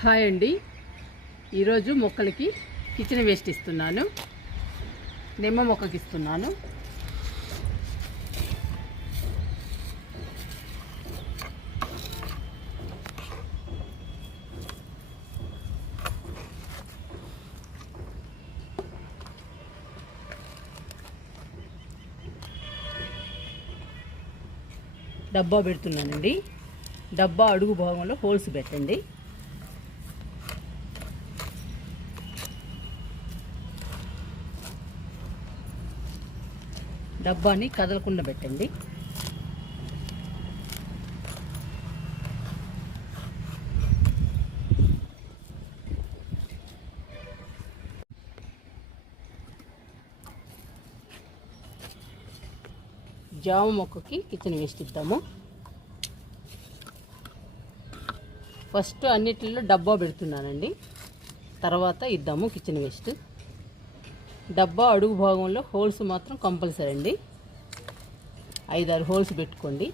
Hi అండి. ఈరోజు మొక్కలకి కిచెన్ వేస్ట్ ఇస్తున్నాను. నిమ్మ మొక్కకి ఇస్తున్నాను. డబ్బా పెడుతున్నానండి. డబ్బా అడుగు భాగంలో హోల్స్ పెట్టండి. డబ్బాని కదలకుండా పెట్టండి. జామ మొక్కకి కిచెన్ వేస్ట్ ఇద్దాము. ఫస్ట్ అన్నిటిలో డబ్బా పెడుతున్నానండి, తర్వాత ఇద్దాము కిచెన్ వేస్ట్. డబ్బా అడుగు భాగంలో హోల్స్ మాత్రం కంపల్సరీ అండి. 5-6 హోల్స్ పెట్టుకోండి.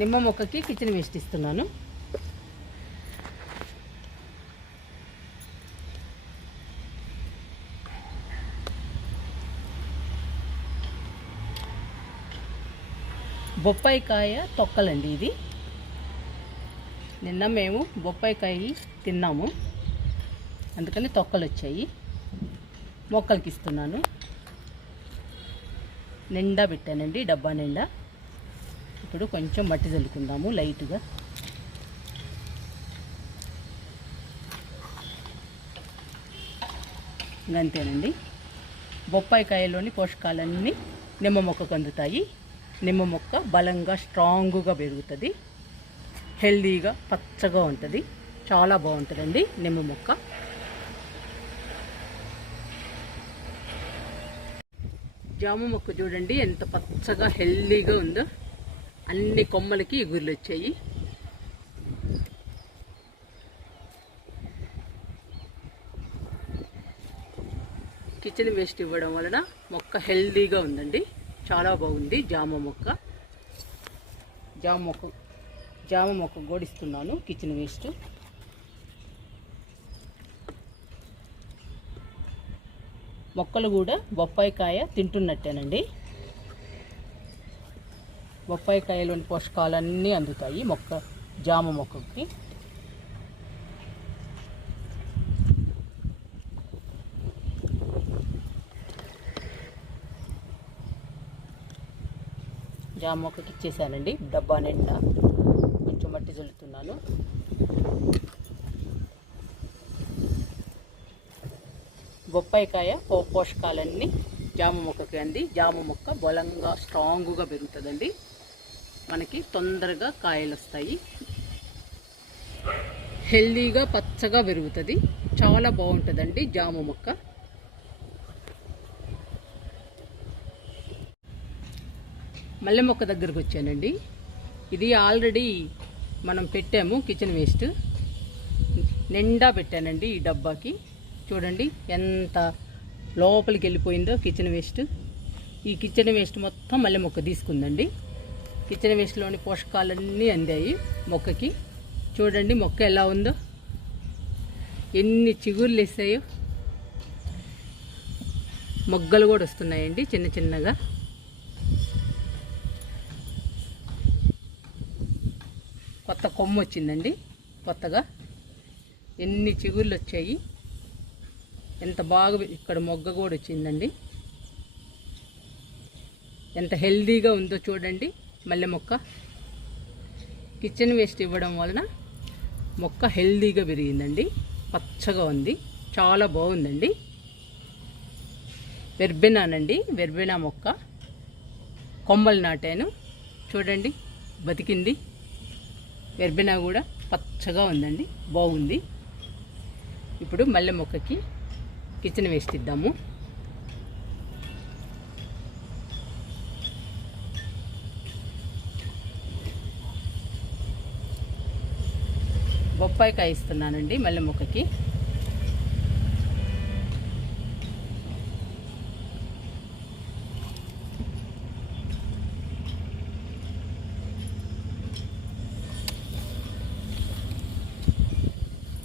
నిమ్మ మొక్కకి కిచెన్ వేస్ట్ ఇస్తున్నాను. బొప్పాయికాయ తొక్కలండి ఇది. నిన్న మేము బొప్పాయికాయ తిన్నాము, అందుకని తొక్కలు వచ్చాయి. మొక్కలకి ఇస్తున్నాను. నిండా పెట్టానండి, డబ్బా నిండా. ఇప్పుడు కొంచెం మట్టి చల్లుకుందాము లైట్గా. అంతేనండి. బొప్పాయికాయలోని పోషకాలన్నీ నిమ్మ మొక్కకు అందుతాయి. నిమ్మ మొక్క బలంగా స్ట్రాంగ్గా పెరుగుతుంది, హెల్దీగా పచ్చగా ఉంటుంది. చాలా బాగుంటుందండి నిమ్మ మొక్క. జామ మొక్క చూడండి ఎంత పచ్చగా హెల్దీగా ఉందో. అన్ని కొమ్మలకి ఇగుర్లు వచ్చాయి. కిచెన్ వేస్ట్ ఇవ్వడం వలన మొక్క హెల్దీగా ఉందండి, చాలా బాగుంది జామ మొక్క. జామ మొక్క గోడిస్తున్నాను కిచెన్ వేస్ట్. మొక్కలు కూడా బొప్పాయికాయ తింటున్నట్టేనండి. బొప్పాయికాయలోని పోషకాలన్నీ అందుతాయి జామ మొక్కకి. జామ మొక్కకి ఇచ్చేసానండి డబ్బా నిండా. కొంచెం మట్టి చల్లుతున్నాను. బొప్పాయికాయ పోషకాలన్నీ జామ మొక్కకి అంది. జామ మొక్క బలంగా స్ట్రాంగ్గా పెరుగుతుందండి. మనకి తొందరగా కాయలు వస్తాయి, హెల్దీగా పచ్చగా పెరుగుతుంది. చాలా బాగుంటుందండి జామ మొక్క. మల్లె మొక్క దగ్గరకు వచ్చానండి. ఇది ఆల్రెడీ మనం పెట్టాము కిచెన్ వేస్ట్. నిండా పెట్టానండి ఈ డబ్బాకి. చూడండి ఎంత లోపలికి వెళ్ళిపోయిందో కిచెన్ వేస్ట్. ఈ కిచెన్ వేస్ట్ మొత్తం మల్లె మొక్క తీసుకుందండి. కిచెన్ వేస్ట్లోని పోషకాలన్నీ అందాయి మొక్కకి. చూడండి మొక్క ఎలా ఉందో, ఎన్ని చిగుర్లు వేస్తాయో. మొగ్గలు కూడా వస్తున్నాయండి చిన్న చిన్నగా. కొత్త కొమ్మ వచ్చిందండి కొత్తగా. ఎన్ని చిగుర్లు వచ్చాయి, ఎంత బాగా. ఇక్కడ మొగ్గ కూడా వచ్చిందండి. ఎంత హెల్దీగా ఉందో చూడండి మల్లె మొక్క. కిచెన్ వేస్ట్ ఇవ్వడం వలన మొక్క హెల్దీగా పెరిగిందండి, పచ్చగా ఉంది, చాలా బాగుందండి. వెర్బెనానండి, వెర్బెనా మొక్క. కొమ్మలు నాటాను చూడండి, బతికింది. వెర్బెనా కూడా పచ్చగా ఉందండి, బాగుంది. ఇప్పుడు మల్లె మొక్కకి కిచెన్ వేస్ట్ ఇద్దాము. బొప్పాయికాయ ఇస్తున్నానండి మల్లె మొక్కకి.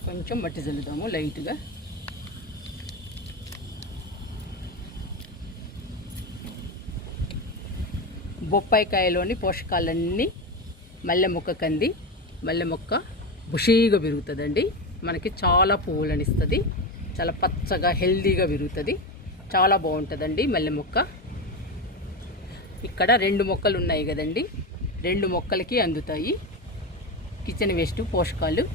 కొంచెం మట్టి చల్లుదాము లైట్గా. బొప్పాయికాయలోని పోషకాలన్నీ మల్లె మొక్కకు అంది. మల్లె మొక్క బుషీగా పెరుగుతుందండి. మనకి చాలా పువ్వులను ఇస్తుంది. చాలా పచ్చగా హెల్దీగా పెరుగుతుంది. చాలా బాగుంటుందండి మల్లె మొక్క. ఇక్కడ 2 మొక్కలు ఉన్నాయి కదండి, 2 మొక్కలకి అందుతాయి కిచెన్ వేస్ట్ పోషకాలు.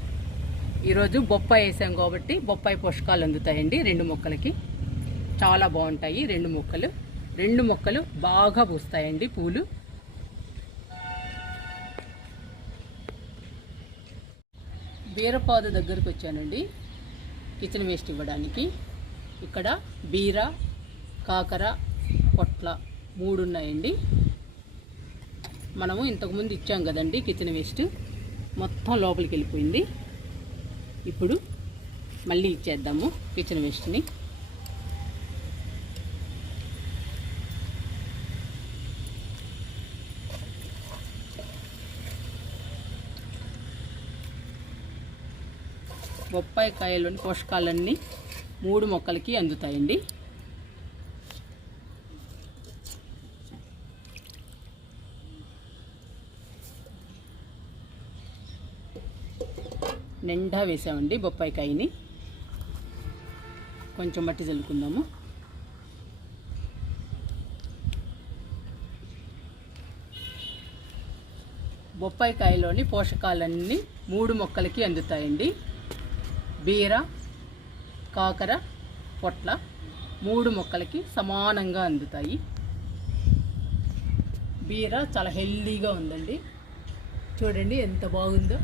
ఈరోజు బొప్పాయి వేసాం కాబట్టి బొప్పాయి పోషకాలు అందుతాయండి 2 మొక్కలకి. చాలా బాగుంటాయి 2 మొక్కలు. 2 మొక్కలు బాగా పూస్తాయండి పూలు. బీరపాదు దగ్గరకు వచ్చానండి కిచెన్ వేస్ట్ ఇవ్వడానికి. ఇక్కడ బీర, కాకర, పొట్ల 3 ఉన్నాయండి. మనము ఇంతకుముందు ఇచ్చాం కదండి కిచెన్ వేస్ట్, మొత్తం లోపలికి వెళ్ళిపోయింది. ఇప్పుడు మళ్ళీ ఇచ్చేద్దాము కిచెన్ వేస్ట్ని. బొప్పాయి కాయలోని పోషకాలన్నీ 3 మొక్కలకి అందుతాయండి. నిండా వేసామండి బొప్పాయి కాయని. కొంచెం మట్టి చల్లుకుందాము. బొప్పాయి కాయలోని పోషకాలన్నీ 3 మొక్కలకి అందుతాయండి. బీర, కాకర, పొట్ల 3 మొక్కలకి సమానంగా అందుతాయి. బీర చాలా హెల్దీగా ఉందండి. చూడండి ఎంత బాగుందో.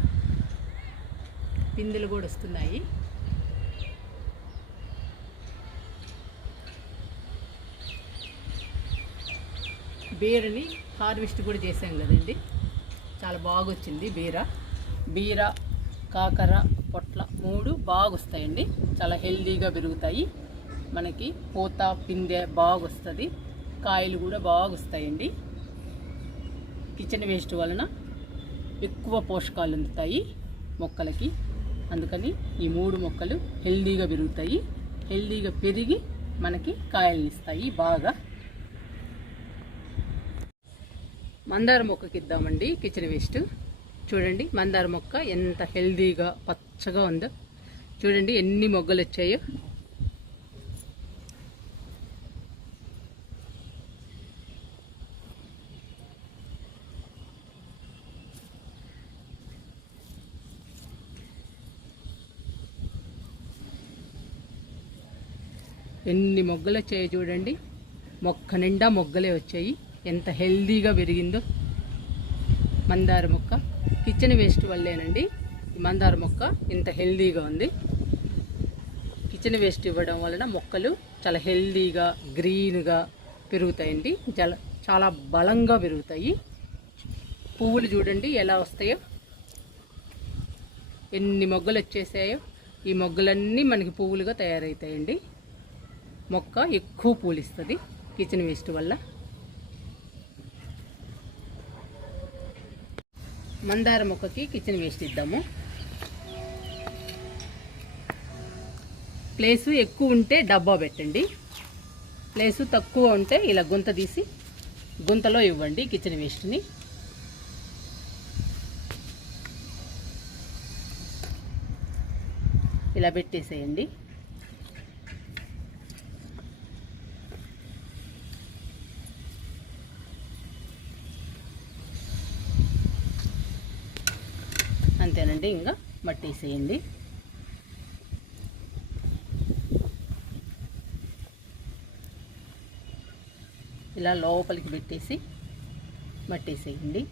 పిందెలు కూడా వస్తున్నాయి. బీరని హార్వెస్ట్ కూడా చేసాం కదండి, చాలా బాగా వచ్చింది బీర. బీర, కాకర, పొట్ల 3 బాగా వస్తాయండి. చాలా హెల్దీగా పెరుగుతాయి. మనకి పూత పిందె బాగా వస్తుంది. కాయలు కూడా బాగా వస్తాయండి. కిచెన్ వేస్ట్ వలన ఎక్కువ పోషకాలు అందుతాయి మొక్కలకి. అందుకని ఈ 3 మొక్కలు హెల్దీగా పెరుగుతాయి. హెల్దీగా పెరిగి మనకి కాయలు ఇస్తాయి బాగా. మందార మొక్కకి ఇద్దామండి కిచెన్ వేస్ట్. చూడండి మందార మొక్క ఎంత హెల్దీగా పచ్చగా ఉందో. చూడండి ఎన్ని మొగ్గలు వచ్చాయో. ఎన్ని మొగ్గలు వచ్చాయో చూడండి. మొక్క నిండా మొగ్గలే వచ్చాయి. ఎంత హెల్దీగా పెరిగిందో మందార మొక్క. కిచెన్ వేస్ట్ వల్లేనండి ఈ మందార మొక్క ఇంత హెల్దీగా ఉంది. కిచెన్ వేస్ట్ ఇవ్వడం వలన మొక్కలు చాలా హెల్దీగా గ్రీన్గా పెరుగుతాయండి. చాలా బలంగా పెరుగుతాయి. పువ్వులు చూడండి ఎలా వస్తాయో, ఎన్ని మొగ్గలు వచ్చేసాయో. ఈ మొగ్గలన్నీ మనకి పువ్వులుగా తయారవుతాయండి. మొక్క ఎక్కువ పూలు ఇస్తుంది కిచెన్ వేస్ట్ వల్ల. మందార మొక్కకి కిచెన్ వేస్ట్ ఇద్దాము. ప్లేసు ఎక్కువ ఉంటే డబ్బా పెట్టండి. ప్లేసు తక్కువ ఉంటే ఇలా గుంత తీసి గుంతలో ఇవ్వండి కిచెన్ వేస్ట్ని. ఇలా పెట్టేసేయండి. అంతేనండి, ఇంకా మట్టి వేసేయండి. ఇలా లోపలికి పెట్టేసి మట్టి వేసేయండి.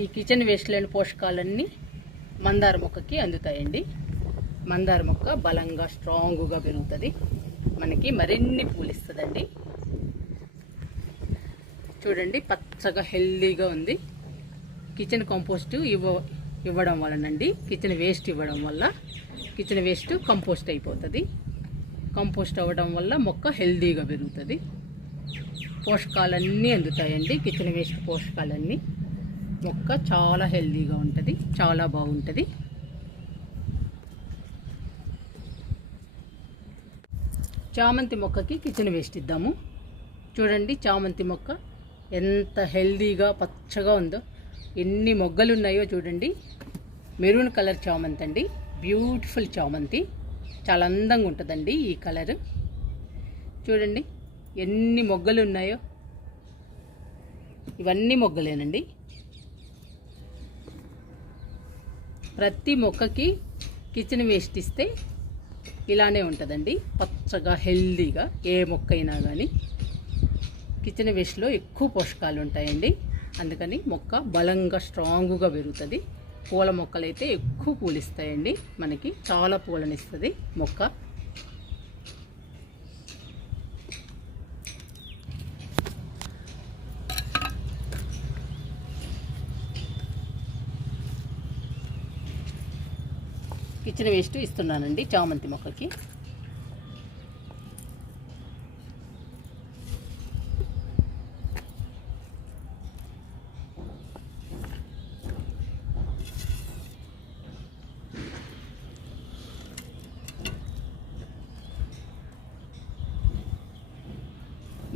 ఈ కిచెన్ వేస్ట్లోని పోషకాలన్నీ మందార మొక్కకి అందుతాయండి. మందార మొక్క బలంగా స్ట్రాంగ్గా పెరుగుతుంది. మనకి మరిన్ని పూలు ఇస్తుందండి. చూడండి పచ్చగా హెల్దీగా ఉంది. కిచెన్ కంపోస్ట్ ఇవ్వడం వలనండి, కిచెన్ వేస్ట్ ఇవ్వడం వల్ల కిచెన్ వేస్ట్ కంపోస్ట్ అయిపోతుంది. కంపోస్ట్ అవ్వడం వల్ల మొక్క హెల్దీగా పెరుగుతుంది. పోషకాలన్నీ అందుతాయండి. కిచెన్ వేస్ట్ పోషకాలన్నీ. మొక్క చాలా హెల్దీగా ఉంటుంది, చాలా బాగుంటుంది. చామంతి మొక్కకి కిచెన్ వేస్ట్ ఇద్దాము. చూడండి చామంతి మొక్క ఎంత హెల్దీగా పచ్చగా ఉందో, ఎన్ని మొగ్గలు ఉన్నాయో చూడండి. మెరూన్ కలర్ చామంతి అండి, బ్యూటిఫుల్ చామంతి, చాలా అందంగా ఉంటుందండి ఈ కలర్. చూడండి ఎన్ని మొగ్గలు ఉన్నాయో. ఇవన్నీ మొగ్గలేనండి. ప్రతి మొక్కకి కిచెన్ వేస్ట్ ఇస్తే ఇలానే ఉంటుందండి, పచ్చగా హెల్దీగా. ఏ మొక్క అయినా కానీ కిచెన్ వేస్ట్లో ఎక్కువ పోషకాలు ఉంటాయండి. అందుకని మొక్క బలంగా స్ట్రాంగ్గా పెరుగుతుంది. పూల మొక్కలైతే ఎక్కువ పూలు ఇస్తాయండి, మనకి చాలా పూలనిస్తుంది మొక్క. కిచెన్ వేస్ట్ ఇస్తున్నానండి చామంతి మొక్కకి.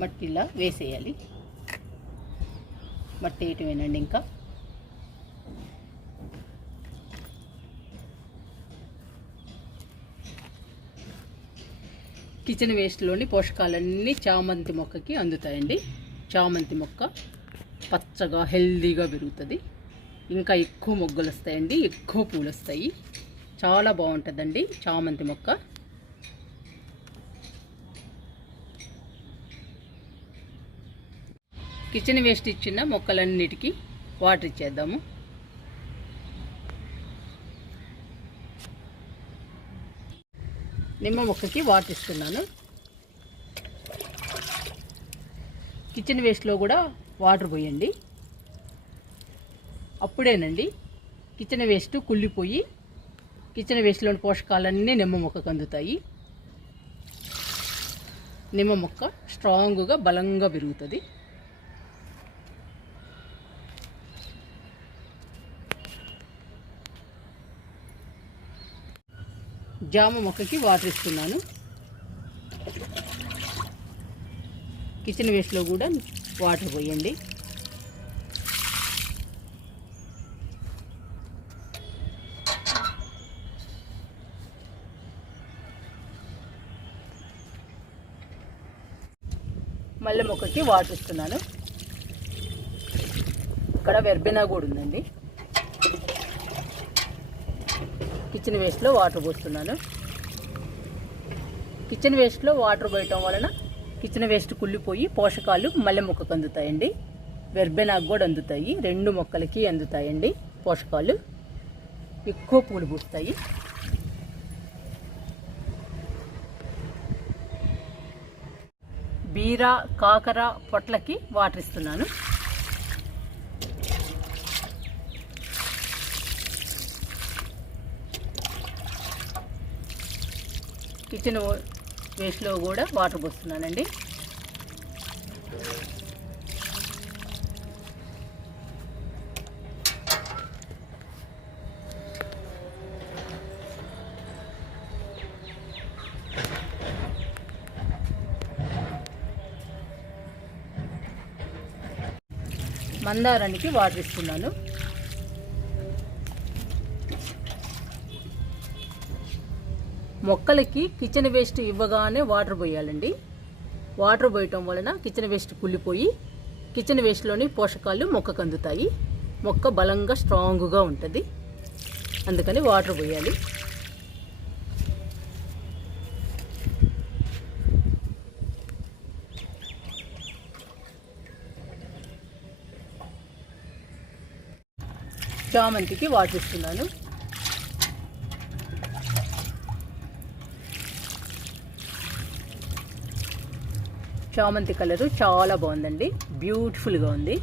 మట్టిలా వేసేయాలి. మట్టి వేయటమేనండి. ఇంకా కిచెన్ వేస్ట్లోని పోషకాలన్నీ చామంతి మొక్కకి అందుతాయండి. చామంతి మొక్క పచ్చగా హెల్దీగా పెరుగుతుంది. ఇంకా ఎక్కువ మొగ్గలు వస్తాయండి, ఎక్కువ పూలు వస్తాయి. చాలా బాగుంటుందండి చామంతి మొక్క. కిచెన్ వేస్ట్ ఇచ్చిన మొక్కలన్నిటికీ వాటర్ ఇచ్చేద్దాము. నిమ్మ మొక్కకి వాటర్ ఇస్తున్నాను. కిచెన్ వేస్ట్లో కూడా వాటర్ పోయండి. అప్పుడేనండి కిచెన్ వేస్ట్ కుళ్ళిపోయి కిచెన్ వేస్ట్లోని పోషకాలన్నీ నిమ్మ మొక్కకు అందుతాయి. నిమ్మ మొక్క స్ట్రాంగ్గా బలంగా పెరుగుతుంది. జామ మొక్కకి వాటర్ ఇస్తున్నాను. కిచెన్ వేస్ట్లో కూడా వాటర్ పోయండి. మల్లె మొక్కకి వాటర్ ఇస్తున్నాను. ఇక్కడ వెర్బెనా కూడా ఉందండి. కిచెన్ వేస్ట్లో వాటర్ పోస్తున్నాను. కిచెన్ వేస్ట్లో వాటర్ పోయటం వలన కిచెన్ వేస్ట్ కుళ్ళిపోయి పోషకాలు మల్లె మొక్కకు అందుతాయండి. వెర్బెనాకు కూడా అందుతాయి. 2 మొక్కలకి అందుతాయండి పోషకాలు. ఎక్కువ పూలు పూస్తాయి. బీర, కాకర పొట్లకి వాటర్ ఇస్తున్నాను. కిచెన్ వేస్ట్లో కూడా వాటర్ పోస్తున్నానండి. మందారానికి వాటర్ ఇస్తున్నాను. మొక్కలకి కిచెన్ వేస్ట్ ఇవ్వగానే వాటర్ పోయాలండి. వాటర్ పోయటం వలన కిచెన్ వేస్ట్ కుళ్ళిపోయి కిచెన్ వేస్ట్లోని పోషకాలు మొక్కకు అందుతాయి. మొక్క బలంగా స్ట్రాంగ్గా ఉంటుంది. అందుకని వాటర్ పోయాలి. చామంతికి వాటర్ ఇస్తున్నాను. చామంతి కలరు చాలా బాగుందండి, బ్యూటిఫుల్గా ఉంది.